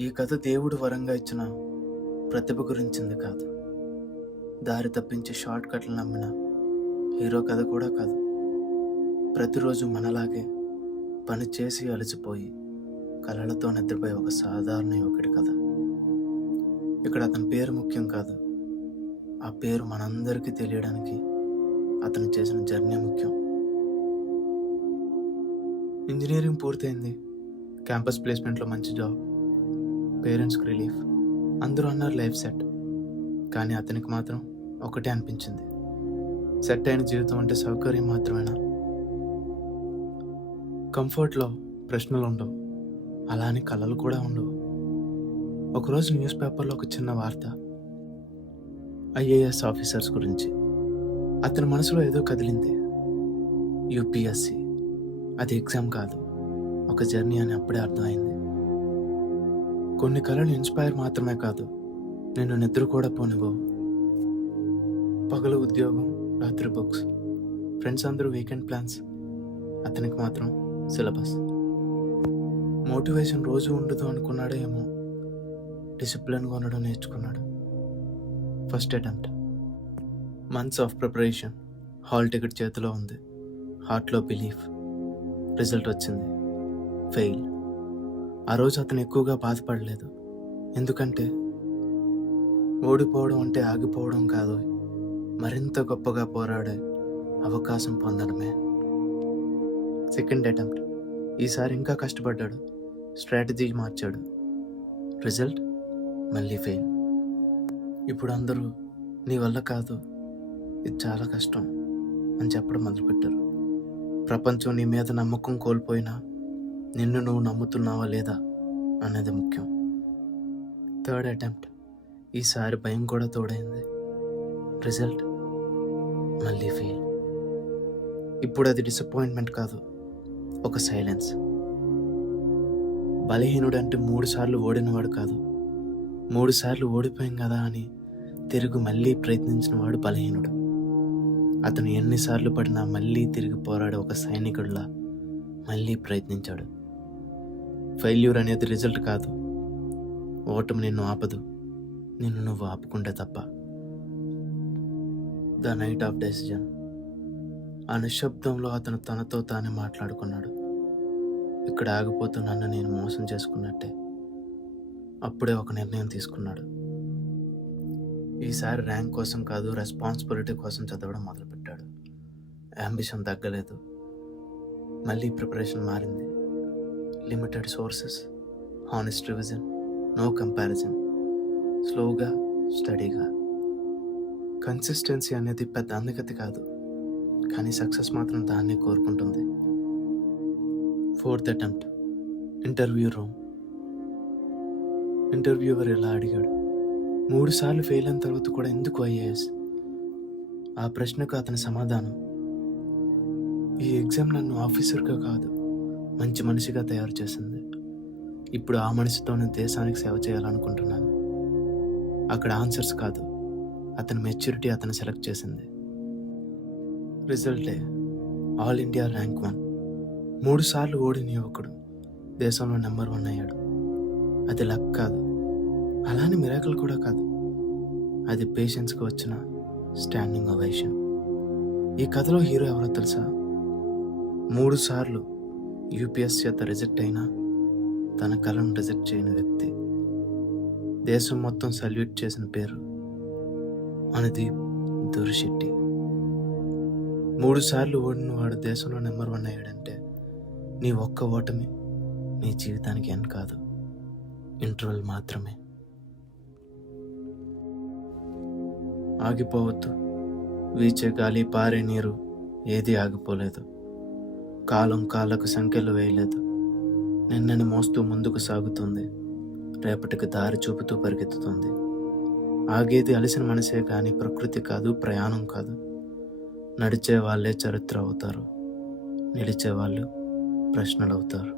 ఈ కథ దేవుడు వరంగా ఇచ్చిన ప్రతిభ గురించింది కాదు. దారి తప్పించి షార్ట్ కట్లు నమ్మిన హీరో కథ కూడా కాదు. ప్రతిరోజు మనలాగే పని చేసి అలసిపోయి కలలతో నిద్రపోయే ఒక సాధారణ యువకుడి కథ. ఇక్కడ అతని పేరు ముఖ్యం కాదు, ఆ పేరు మనందరికీ తెలియడానికి అతను చేసిన జర్నీ ముఖ్యం. ఇంజనీరింగ్ పూర్తయింది, క్యాంపస్ ప్లేస్మెంట్లో మంచి జాబ్, పేరెంట్స్కి రిలీఫ్, అందరూ అన్నారు లైఫ్ సెట్. కానీ అతనికి మాత్రం ఒకటే అనిపించింది, సెట్ అయిన జీవితం అంటే సౌకర్యం మాత్రమేనా? కంఫర్ట్లో ప్రశ్నలు ఉండవు, అలానే కళలు కూడా ఉండవు. ఒకరోజు న్యూస్ పేపర్లో ఒక చిన్న వార్త, ఐఏఎస్ ఆఫీసర్స్ గురించి. అతని మనసులో ఏదో కదిలింది. యూపీఎస్సి అది ఎగ్జామ్ కాదు, ఒక జర్నీ అని అప్పుడే అర్థమైంది. కొన్ని కళలు ఇన్స్పైర్ మాత్రమే కాదు, నిన్ను నిద్ర కూడా పోనివ్వవు. పగలు ఉద్యోగం, రాత్రి బుక్స్, ఫ్రెండ్స్ అందరూ వీకెండ్ ప్లాన్స్, అతనికి మాత్రం సిలబస్. మోటివేషన్ రోజు ఉండదు అనుకున్నాడో ఏమో, డిసిప్లిన్గా ఉండడం నేర్చుకున్నాడు. First attempt, months of preparation, hall ticket చేతిలో ఉంది, హార్ట్లో బిలీఫ్. రిజల్ట్ వచ్చింది, ఫెయిల్. ఆ రోజు అతను ఎక్కువగా బాధపడలేదు, ఎందుకంటే ఓడిపోవడం అంటే ఆగిపోవడం కాదు, మరింత గొప్పగా పోరాడే అవకాశం పొందడమే. సెకండ్ అటెంప్ట్, ఈసారి ఇంకా కష్టపడ్డాడు, స్ట్రాటజీ మార్చాడు. రిజల్ట్ మళ్ళీ ఫెయిల్. ఇప్పుడు అందరూ నీ వల్ల కాదు, ఇది చాలా కష్టం అని చెప్పడం మొదలుపెట్టారు. ప్రపంచం నీ మీద నమ్మకం కోల్పోయినా నిన్ను నువ్వు నమ్ముతున్నావా లేదా అనేది ముఖ్యం. థర్డ్ అటెంప్ట్, ఈసారి భయం కూడా తోడైంది. రిజల్ట్ మళ్ళీ ఫెయిల్. ఇప్పుడు అది డిసప్పాయింట్మెంట్ కాదు, ఒక సైలెన్స్. బలహీనుడు అంటే 3 సార్లు ఓడినవాడు కాదు, 3 సార్లు ఓడిపోయాం కదా అని తిరిగి మళ్ళీ ప్రయత్నించిన వాడు బలహీనుడు. అతను ఎన్నిసార్లు పడినా మళ్ళీ తిరిగి పోరాడే ఒక సైనికుడిలా మళ్ళీ ప్రయత్నించాడు. ఫెయిల్యూర్ అనేది రిజల్ట్ కాదు, ఓటమి నిన్ను ఆపదు, నిన్ను నువ్వు ఆపుకుంటే తప్ప. The knight of decision. ఆ నిశ్శబ్దంలో అతను తనతో తానే మాట్లాడుకున్నాడు. ఇక్కడ ఆగిపోతూ నన్ను నేను మోసం చేసుకున్నట్టే. అప్పుడే ఒక నిర్ణయం తీసుకున్నాడు. ఈసారి ర్యాంక్ కోసం కాదు, రెస్పాన్సిబిలిటీ కోసం చదవడం మొదలుపెట్టాడు. అంబిషన్ తగ్గలేదు, మళ్ళీ ప్రిపరేషన్ మారింది. Limited sources, honest revision, no comparison, స్లోగా స్టడీగా. కన్సిస్టెన్సీ అనేది పెద్ద అందగతి కాదు, కానీ సక్సెస్ మాత్రం దాన్నే కోరుకుంటుంది. Fourth attempt, interview room. Interviewer ఇలా అడిగాడు, 3 సార్లు ఫెయిల్ అయిన తర్వాత కూడా ఎందుకు ఐఏఎస్? ఆ ప్రశ్నకు అతని సమాధానం, ఈ ఎగ్జామ్ నన్ను ఆఫీసర్గా కాదు, మంచి మనిషిగా తయారు చేసింది. ఇప్పుడు ఆ మనిషితోనే దేశానికి సేవ చేయాలనుకుంటున్నాను. అక్కడ ఆన్సర్స్ కాదు, అతని మెచ్యూరిటీ అతను సెలెక్ట్ చేసింది. రిజల్టే ఆల్ ఇండియా ర్యాంక్ 1. 3 సార్లు ఓడిన యువకుడు దేశంలో నెంబర్ 1 అయ్యాడు. అది లక్ కాదు, అలానే మిరాకిల్ కూడా కాదు, అది పేషెన్స్కి వచ్చిన స్టాండింగ్ ఓవేషన్. ఈ కథలో హీరో ఎవరో తెలుసా? 3 సార్లు యూపీఎస్ చేత రిజెక్ట్ అయినా తన కళను రిజెక్ట్ చేయని వ్యక్తి. దేశం మొత్తం సల్యూట్ చేసిన పేరు అనుదీప్ దురిశెట్టి. 3 సార్లు ఓడిన వాడు దేశంలో నెంబర్ 1 అయ్యాడంటే నీ ఒక్క ఓటమి నీ జీవితానికి ఎండ్ కాదు, ఇంటర్వెల్ మాత్రమే. ఆగిపోవద్దు, వీచే గాలి, పారే నీరు ఏది ఆగిపోలేదు. కాలం కాళ్ళకు సంఖ్యలు వేయలేదు, నిన్నని మోస్తూ ముందుకు సాగుతుంది, రేపటికి దారి చూపుతూ పరిగెత్తుతుంది. ఆగేది అలసిన మనసే కానీ ప్రకృతి కాదు, ప్రయాణం కాదు. నడిచే వాళ్ళే చరిత్ర అవుతారు, నిలిచే వాళ్ళు ప్రశ్నలు అవుతారు.